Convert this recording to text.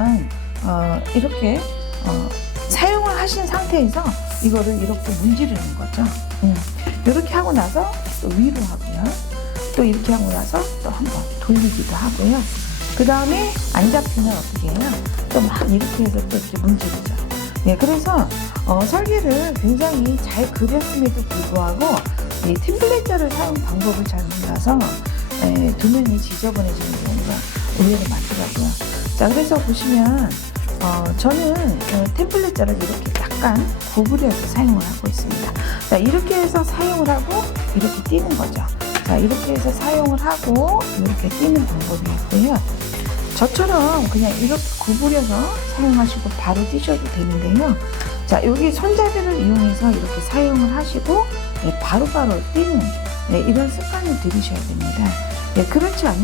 음, 어, 이렇게 어, 사용을 하신 상태에서 이거를 이렇게 문지르는 거죠. 음, 이렇게 하고 나서 또 위로 하고요. 또 이렇게 하고 나서 또 한번 돌리기도 하고요. 그 다음에 안 잡히면 어떻게 해요? 또 막 이렇게 해서 또 이렇게 문지르죠. 예, 그래서 어, 설계를 굉장히 잘 그렸음에도 불구하고 이 템플릿자를 사용 방법을 잘 몰라서 에, 도면이 지저분해지는 경우가 의외로 많더라고요. 자, 그래서 보시면 어, 저는 어, 템플릿자를 이렇게 약간 구부려서 사용을 하고 있습니다. 자, 이렇게 해서 사용을 하고 이렇게 띄는 거죠. 자, 이렇게 해서 사용을 하고 이렇게 띄는 방법이 있고요. 저처럼 그냥 이렇게 구부려서 사용하시고 바로 띄셔도 되는데요. 자, 여기 손잡이를 이용해서 이렇게 사용을 하시고 예, 바로바로 띄는 예, 이런 습관을 들이셔야 됩니다. 예, 그렇지 않으면